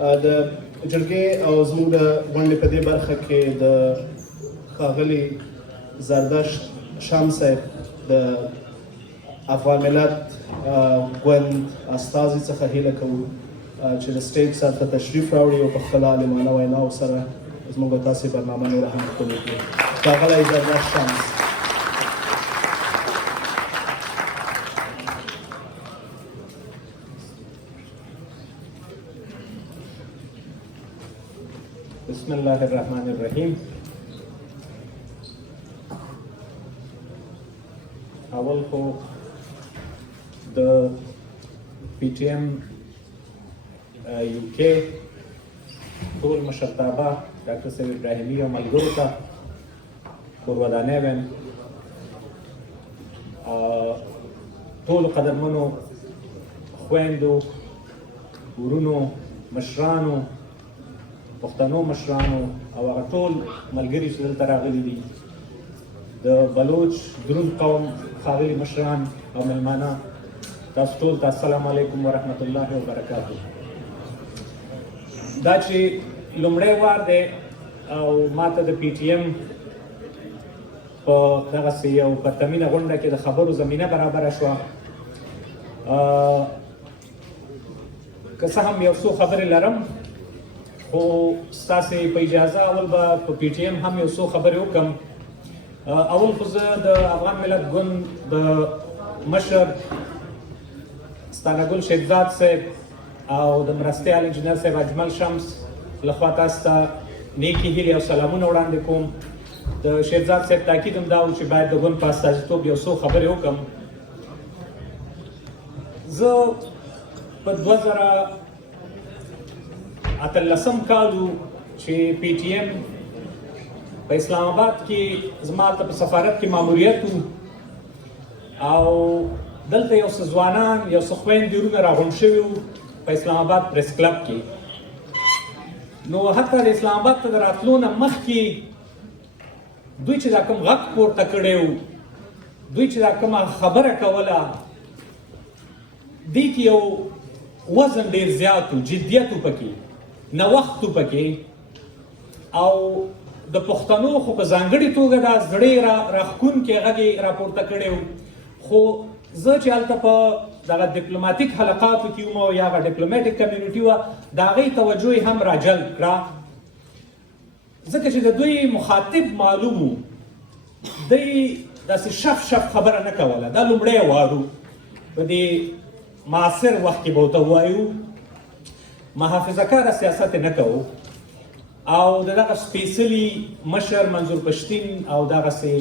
د جرګې او زموږ د غونډې په دې برخه کې د ښاغلي زردشت شام صاحب د افغان ملت ګوند استازي څخه هیله کوو چې د سټیج سره ته تشریف راوړي او په خپله عالمانه ویناو سره زموږ د تاسې برنامه نوره هم ښکلې کړي. ښاغلی زردشت شام. بسم الله الرحمن الرحیم. اول خو د پی ټی ایم یو کې ټول مشرتابه ډاکټر صاحب ابراهیمي او ملګرو ته کور ودانۍ وایم. ټولو قدرمنو خویندو ورونو مشرانو پښتنو مشرانو او هغه ټول ملګري چې دلته راغلي دي، د بلوچ دروند قوم ښاغلي مشران او مېلمانه، تاسو ټول ته السلام علیکم ورحمت الله وبرکاتو. دا چې لومړی وار دی او ماته د پی ټي ایم په دغسې یو پرتمینه غونډه کې د خبرو زمینه برابره شوه. که څه هم یو څو خبرې لرم، خو ستاسې په اجازه اول به په پی ټي ایم هم یو څو خبرې وکړم. اول خو زه د افغان ملت ګوند د مشر ستانه ګل شیخزاد صاحب او د مرستیال انجینر صاحب اجمل شمس لخوا تاسو ته نیکې هیلې او سلامونه وړاندې کوم. د شیخزاد صاحب تاکید هم دا و چې باید د ګوند په استازیتوب یو څو خبرې وکړم. زه په 2018 کالو چې پی ټي ایم په اسلام آباد کې زما ته په سفارت کې ماموریت و او دلته یو څه ځوانان یو څه خویندې وروڼه راغونډ شوي وو په اسلام آباد پریس کلب کې. نو حتی د اسلام آباد ته د راتلو نه مخکې دوی چې دا کوم غږ پورته کړی و، دوی چې دا کومه خبره کوله، دې کې یو وزن ډېر زیات و، جدیت و پکې، نوښت و پکې، او د پښتنو خو په ځانګړې توګه دا زړې راښکونکې غږ یې راپورته کړی و. خو زه چې هلته په دغه ډیپلوماتیک حلقاتو کې وم او یا هغه ډیپلوماټیک کمیونټي وه، د هغې توجه یې هم راجلب کړه، ځکه چې د دوی مخاطب معلوم و. دوی داسې شف شف خبره نه کوله. دا لومړی وار و په دې معاصر وخت کې به ورته ووایو، محافظه کاره سیاست یې نه کوو. او د دغه سپېڅلي مشر منظور پښتین او دغسې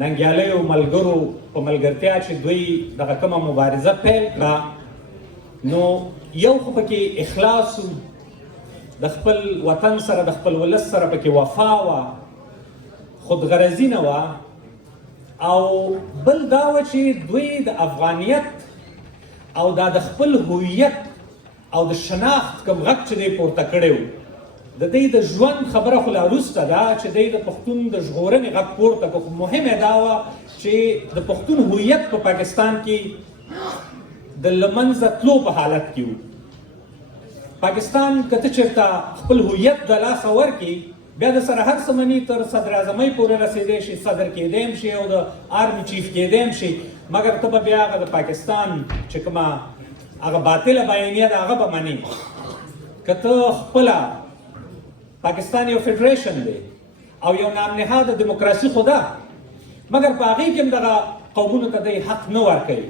ننګیالیو ملګرو په ملګرتیا چې دوی دغه کومه مبارزه پیل کړه، نو یو خو پکې اخلاص و، د خپل وطن سره د خپل ولس سره پکې وفا وه، خودغرضي نه وه، او بل دا وه چې دوی د افغانیت او دا د خپل هویت او د شناخت کوم غږ چې دی پورته کړی و، د دې د ژوند خبره خو لا وروسته ده چې دی د پښتون د ژغورنې غږ پورته کړ. خو مهمه دا وه چې د پښتون هویت په پاکستان کې د له منځه تلو په حالت کې و. پاکستان که ته چېرته خپل هویت د لاسه ورکړي، بیا د سره هر څه مني، تر صدر اعظمۍ پورې رسېدی شي، صدر کېدی هم شي او د آرمي چیف کېدی هم شي، مګر ته به بیا هغه د پاکستان چې کومه هغه باطله بیانیه ده هغه به مني. که ته خپله پاکستان یو فیډریشن دی او یو نام نهاده دیموکراسي خو ده، مګر په هغې کې هم دغه قومونو ته دی حق نه ورکوي.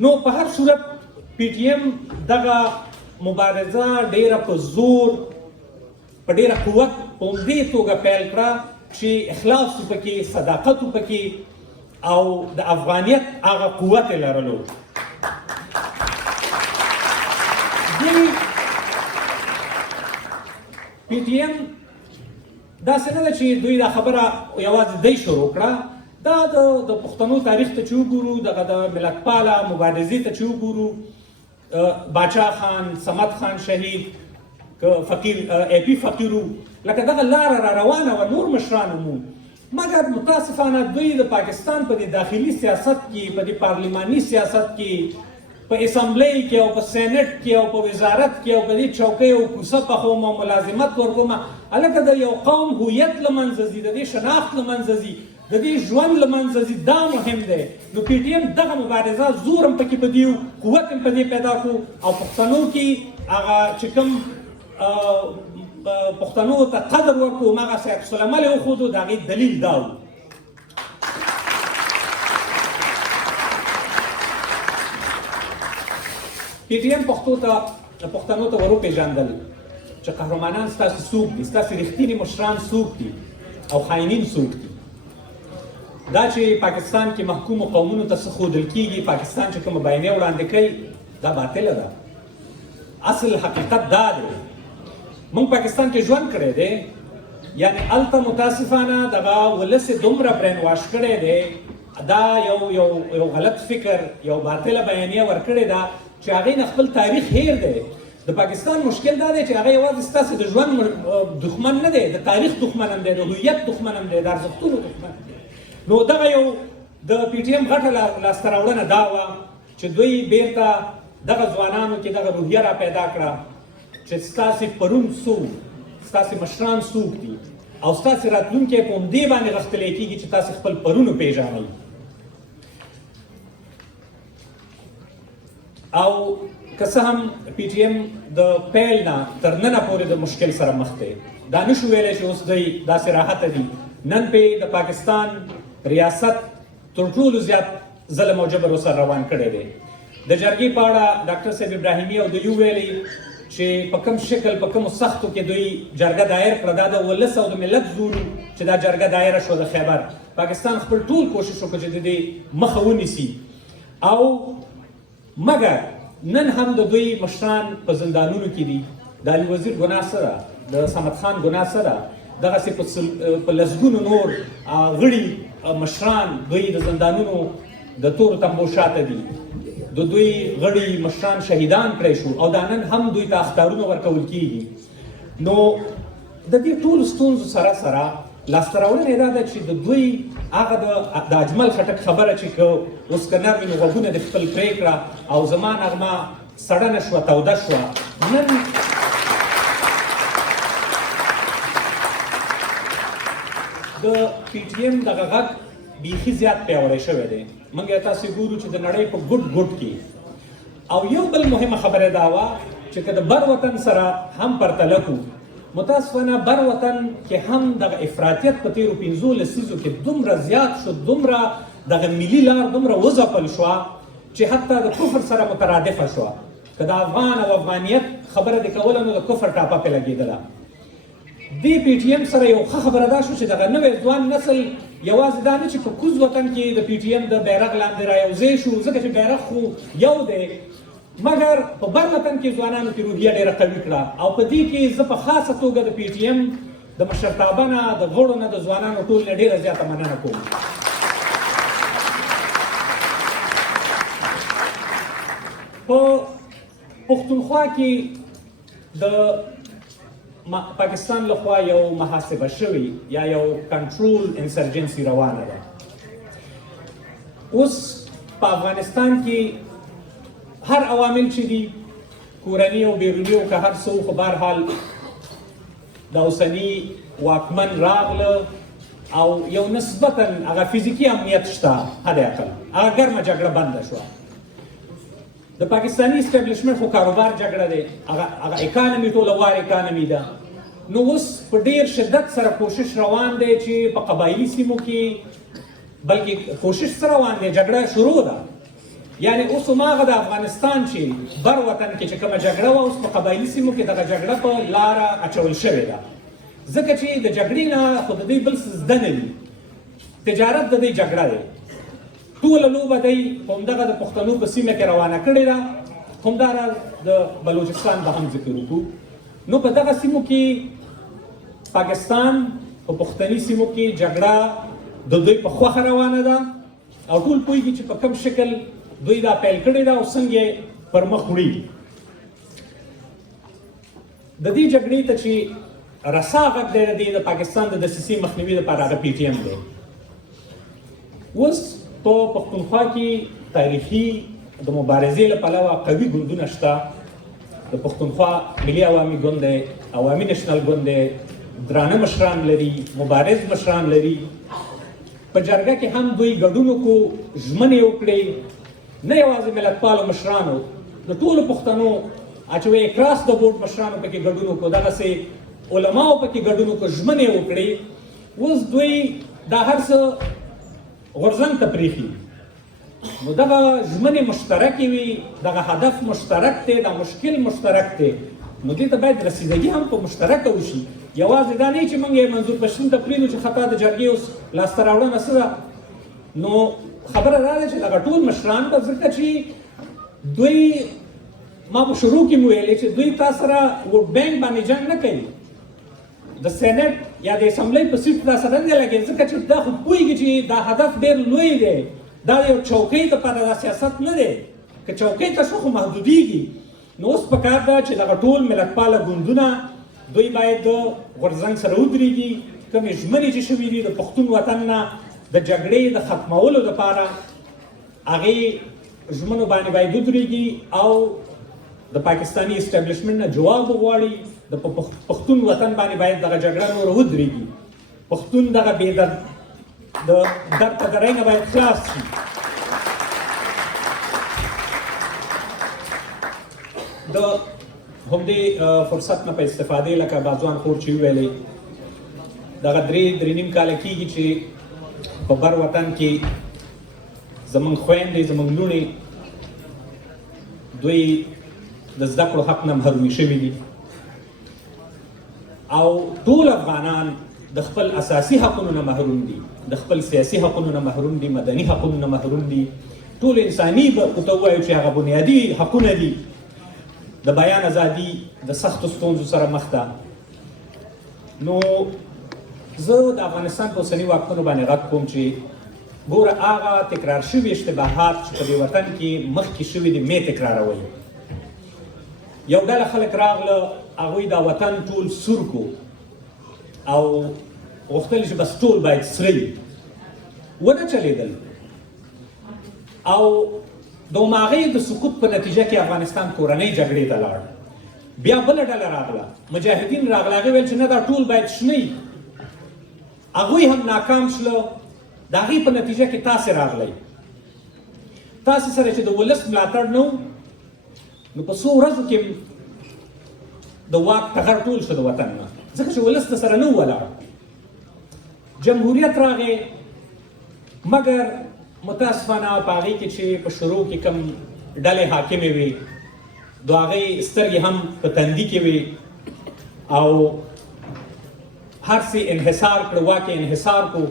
نو په هر صورت پی ټي ایم دغه مبارزه ډېره په زور، په ډېره قوت په همدې توګه پیل کړه چې اخلاص و پکې، صداقت و پکې، او د افغانیت هغه قوت یې لرلو. دوی پی ټي ایم داسې نه ده چې دوی دا خبره یوازې دی شروع کړه، دا د پښتنو تاریخ ته چې وګورو، دغه د ملتپاله مبارزې ته چې وګورو، باچا خان، صمد خان شهید، فقیر ای پی فقیرو، لکه دغه لاره را روانه وه، نور مشران مو، مګر متاسفانه دوی د پاکستان په دې داخلي سیاست کې، په دې پارلماني سیاست کې، په اسمبلی کې او په سینټ کې او په وزارت کې او په دې چوکۍ او کوڅه پخوم او ملازمت ورکوم، هلکه د یو قوم هویت له منځه ځي، د دې شناخت له منځه ځي، د دې ژوند له منځه ځي. دا مهم دی. نو پی ټي ایم دغه مبارزه زور هم پکې بدیو، قوت هم په دې پیدا کړو او پښتنو کې هغه چې کوم پښتنو ته قدر ورکړو، هماغسې عکس العمل یې وښودو. د هغې دلیل دا و. پی ټي ایم پښتنو ته ور وپېژندل چې قهرمانان ستاسې څوک دي، ستاسې رښتیني مشران څوک دي او خاینین څوک دي. دا چې پاکستان کې محکومو قومونو ته څه ښودل کېږي، پاکستان چې کومه بیانیه وړاندې کوي، دا باطله ده. اصل حقیقت دا دی، موږ پاکستان کې ژوند کړی دی، یعنې هلته متاسفانه دغه ولس یې دومره برین واش کړی دی، دا یو غلط فکر، یو باطله بیانیه ورکړې ده چې هغې نه خپل تاریخ هیر دی. د پاکستان مشکل دا دی چې هغه یوازې ستاسې د ژوند دښمن نه دی، د تاریخ دښمن هم دی، د هویت دښمن هم دی، د ارزښتونو دښمن هم دی. نو دغه یو د پی ټي ایم غټه لاسته راوړنه دا وه چې دوی بیرته دغه ځوانانو کې دغه روحیه را پیدا کړه چې ستاسې پرون څوک، ستاسې مشران څوک دي او ستاسې راتلونکی په همدې باندې غښتلی کېږي چې تاسې خپل پرون وپېژنئ. او که څه هم پی ټي ایم د پیل نه تر ننه پورې د مشکل سره مخ دی. دا نشو ویلی چې اوس دوی داسې راحته دي. نن پې د پاکستان ریاست تر ټولو زیات ظلم او جبر ورسره روان کړی دی. د جرګې په اړه ډاکټر صاحب ابراهیمي او دوی وویلي چې په کوم شکل په کومو سختو کې دوی جرګه دایر کړه. دا د ولس او د ملت زور چې دا جرګه دایره شوه د خیبر. پاکستان خپل ټول کوشش وکړ چې د دې مخه ونیسي او مګر نن هم د دوی مشران په زندانونو کې دي. د علي وزیر ګناه څه ده؟ د صمد خان ګناه څه ده؟ دغسې په لسګونو نور غړي مشران دوی د زندانونو د تورو تمبو شاته دي. د دوی غړي مشران شهیدان کړی شو او دا نن هم دوی ته اخطارونه ورکول کېږي. نو د دې ټولو ستونزو سره سره لاسته راوړنه یې دا ده چې د دوی هغه د اجمل خټک خبره چې که اوس که نرمې نو غوږونه دې خپل پرې کړه او زما نغمه سړه نه شوه توده شوه. نن د پی ټي ایم دغه غږ بیخي زیات پیاوړی شوی دی. موږ یې تاسې ګورو چې د نړۍ په ګوټ ګوټ کې. او یو بل مهمه خبره دا وه چې که د بر وطن سره هم پرتله کړو، متاسفانه بر وطن کې هم دغه افراطیت په تېرو 15 لسیزو کې دومره زیات شو، دومره دغه ملي لار دومره وځپل شوه چې حتی د کفر سره مترادفه شوه. که د افغان او افغانیت خبره دې کوله نو د کفر ټاپه پې لګېدله. دې پی ټي ایم سره یو ښه خبره دا شو چې دغه نوی ځوان نسل یوازې دا نه چې په کوز وطن کې د پی ټي ایم د بیرغ لاندې رایوځای شو، ځکه چې بیرغ خو یو دی، مګر په بر وطن کې ځوانانو کې روحیه ډېره قوي کړه. او په دې کې زه په خاصه توګه د پی ټي ایم د مشرتابه نه، د غړو نه، د ځوانانو ټول نه ډېره زیاته مننه کوم. په پښتونخوا کې د پاکستان لخوا یو محاسبه شوی یا یو کنټرول انسرجنسي روانه ده. اوس په افغانستان کې هر عوامل چې دي، کورنۍ او بیروني او که هر څه خو بهرحال د اوسني واکمن راغله او یو نسبتا هغه فزیکي امنیت شته، حد اقل هغه ګرمه جګړه بنده شوه. د پاکستاني اسټابلیشمنټ خو کاروبار جګړه دی، هغه اکانمي ټوله وار اکانمي ده. نو اوس په ډېر شدت سره کوشش روان دی چې په قبایلي سیمو کې، بلکې کوشش سره روان دی، جګړه شروع ده. یعنې اوس هماغه د افغانستان چې بر وطن کې چې کومه جګړه وه، اوس په قبایلي سیمو کې دغه جګړه په لاره اچول شوې ده. ځکه چې د جګړې نه خو د دوی بل څه زده نه دي، تجارت د دوی جګړه دی. ټوله لوبه دی همدغه د پښتنو په سیمه کې روانه کړې ده. همداراز د بلوچستان به هم ذکر وکړو. نو په دغه سیمو کې پاکستان په پښتني سیمو کې جګړه د دوی په خوښه روانه ده او ټول پوهېږي چې په کوم شکل دوی دا پیل کړې ده او څنګه یې پر مخ وړي. د دې جګړې ته چې رسا غږ دی د پاکستان د دسیسې مخنیوي لپاره هغه پی ټي ایم دی. اوس په پښتونخوا کې تاریخي د مبارزې له پلوه قوي ګوندونه شته. د پښتونخوا ملي عوامي ګوند دی، عوامي نېشنل ګوند دی، درانه مشران لري، مبارز مشران لري. په جرګه کې هم دوی ګډون وکړو، ژمنې وکړې، نه یوازې ملتپالو مشرانو، د ټولو پښتنو اچوي کراس د بورډ مشرانو پکې ګډون وکړو، دغسې علماو پکې ګډون وکړو، ژمنې وکړې. اوس دوی دا هر څه غورځنګ ته پرېښي. نو دغه ژمنې مشترکې وي، دغه هدف مشترک دی، دا مشکل مشترک دی، نو دې ته باید رسیدګي هم په مشترکه وشي. یوازې دا نه چې موږ یې منظور پښتون ته پرېږدو چې خطا د جرګې اوس لاسته راوړنه څه ده. نو خبره دا ده چې دغه ټول مشران به ځکه چې دوی ما په شروع کې مو ویلې چې دوی تا سره ووټ بینک باندې جنګ نه کوي. د سینټ یا د اسمبلۍ په سیټ دا سره نه لګي، ځکه چې دا خو پوهېږي چې دا هدف ډېر لوی دی، دا یو چوکۍ دپاره دا سیاست نه دی، که چوکۍ ته شو خو محدودېږي. نو اوس پکار ده چې دغه ټول ملتپاله ګوندونه دوی باید د غورځنګ سره ودرېږي. کومې ژمنې چې شوي دي د پښتون وطن نه د جګړې د ختمولو دپاره، هغې ژمنو باندې باید ودرېږي او د پاکستاني اسټابلیشمنټ نه جواب وغواړي. د پښتون وطن باندې باید دغه جګړه نور ودرېږي. پښتون دغه بې د درد تدرۍ نه باید خلاص شي. د همدې فرصت نه په استفادې لکه بازوان خور چې وویلې، دغه درې نیم کاله کېږي چې په بر وطن کې زموږ خویندې، زموږ لوڼې دوی د زده کړو حق نه محرومې شوي دي، او ټول افغانان د خپل اساسي حقونو نه محروم دي، د خپل سیاسي حقونو نه محروم دي، مدني حقونو نه محروم دي. ټول انساني به ورته ووایو چې هغه بنیادي حقونه دي. د بیان ازادي د سختو ستونزو سره مخ ده. نو زه د افغانستان په اوسني واکمنو باندې غږ کوم چې ګوره هغه تکرار شوي اشتباهات چې په دې وطن کې مخکې شوي دي مې تکراروئ. یو ډله خلک راغله، هغوی دا وطن ټول سور کو او غوښتل چې بس ټول باید سره وي. ونه چلیدل او د هماغې د سقوط په نتیجه کې افغانستان کورنۍ جګړې ته لاړ. بیا بله ډله راغله، مجاهدین راغله، هغې ویل چې نه دا ټول باید شنه وي. هغوی هم ناکام شله. د هغې په نتیجه کې تاسي راغلی. تاسي سره چې د ولس ملاتړ نه و، نو په څو ورځو کې د واک ټغر ټول شو د وطن نه، ځکه چې ولس سره نه ولاړ. جمهوریت راغی، مګر متاسفانه په هغې کې چې په شروع کې کوم ډلې حاکمې وې، د هغې سترګې هم په تندي کې وې او هر څه انحصار کړه، واک یې انحصار کړو.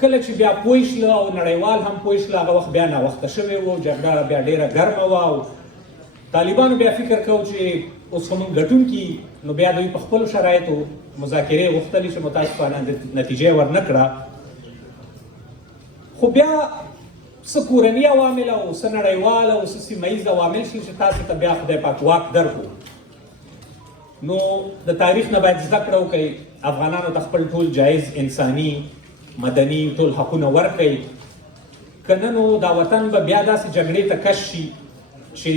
کله چې بیا پوه شله او نړیوال هم پوه شله، هغه وخت بیا ناوخته شوی و، جګړه بیا ډېره ګرمه وه او طالبانو بیا فکر کوو چې اوس خو موږ ګټونکي، نو بیا دوی په خپلو شرایطو مذاکرې غوښتلې چې متاسفانه نتیجه یې ورنه کړه. خو بیا څه کورني عوامل او څه نړیوال او څه سیمه ییز عوامل شي چې تاسې ته بیا خدای پاک واک درکړو. نو د تاریخ نه باید زده کړه وکړئ، افغانانو ته خپل ټول جایز انساني مدني ټول حقونه ورکړئ، که نه نو دا وطن به بیا داسې جګړې ته کش شي چې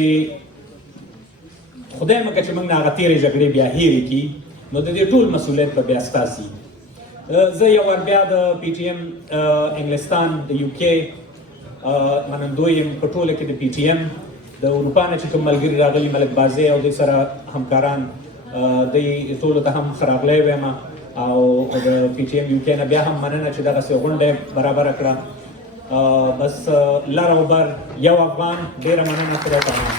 خدای مکړه چې موږ نه هغه تېرې جګړې بیا هېرې کړي، نو د دې ټول مسؤلیت به بیا ستاسي. زه یو ور بیا د پی ټي ایم انګلستان د یو کې منندوی یم په ټوله کې د پی ټي ایم. د اروپا نه چې کوم ملګري راغلي، ملک بازی او دوی سره همکاران، دوی ټولو ته هم ښه راغلی وایم او د پی ټي ایم یو کې نه بیا هم مننه چې دغسې غونډه برابره کړه. بس لر او بر یو افغان، ډېره مننه. خدای پامان.